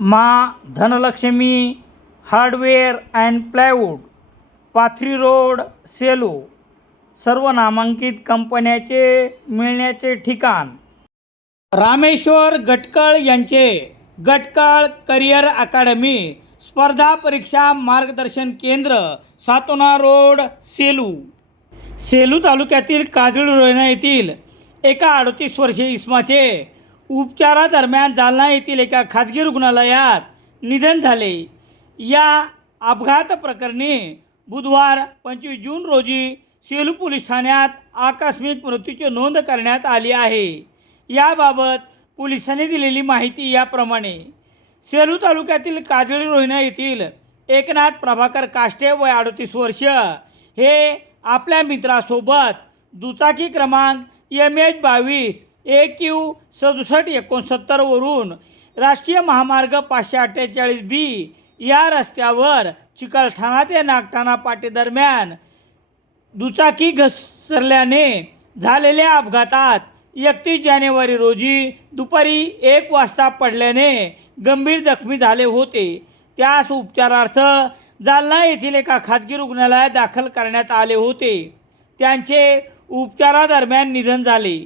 मा Dhanalakshmi hardware and plywood Pathri road Selu सर्व नामांकित कंपन्याचे मिळण्याचे ठिकाण. रामेश्वर गटकळ यांचे गटकळ करिअर अकादमी स्पर्धा परीक्षा मार्गदर्शन केंद्र सातोना रोड सेलू. सेलू तालुक्यातील काजळ रोयना येथील एका अडतीस वर्षीय इस्माचे उपचारादरम्यान जालना येथील एका खाजगी रुग्णालयात निधन झाले. या अपघात प्रकरणी बुधवार पंचवीस जून रोजी सेलू पोलीस ठाण्यात आकस्मिक मृत्यूची नोंद करण्यात आली आहे. याबाबत पोलिसांनी दिलेली माहिती याप्रमाणे सेलू तालुक्यातील काजळी रोहिणा येथील एकनाथ प्रभाकर काष्टे वय अडतीस वर्ष हे आपल्या मित्रासोबत दुचाकी क्रमांक एम एच बावीस ए क्यू सदुसष्ट एकोणसत्तरवरून राष्ट्रीय महामार्ग पाचशे अठ्ठेचाळीस बी या रस्त्यावर चिकलठाणा ते नागठाणा पाटीदरम्यान दुचाकी घसरल्याने झालेल्या अपघातात एकतीस जानेवारी रोजी दुपारी एक वाजता पडल्याने गंभीर जखमी झाले होते. त्यास उपचारार्थ जालना येथील एका खाजगी रुग्णालयात दाखल करण्यात आले होते. त्यांचे उपचारादरम्यान निधन झाले.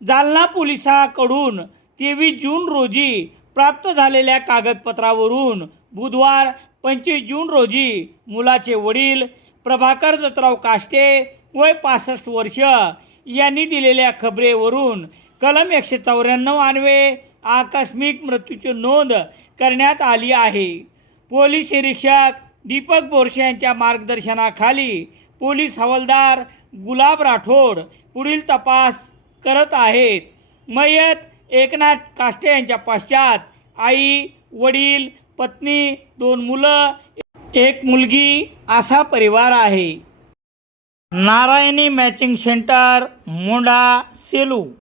जालना पोलिसाकडून तेवीस जून रोजी प्राप्त झालेल्या कागदपत्रावरून बुधवार पंचवीस जून रोजी मुलाचे वडील प्रभाकर दत्तराव काष्टे वय पासष्ट वर्ष यांनी दिलेल्या खबरेवरून कलम एकशे चौऱ्याण्णव अन्वे आकस्मिक मृत्यूची नोंद करण्यात आली आहे. पोलीस निरीक्षक दीपक बोरसे यांच्या मार्गदर्शनाखाली पोलीस हवालदार गुलाब राठोड पुढील तपास करत आहेत. मयत एकनाथ काष्टे यांच्या पश्चात आई वडील पत्नी दोन मुलं एक मुलगी असा परिवार आहे. Narayani matching centre Monda Selu.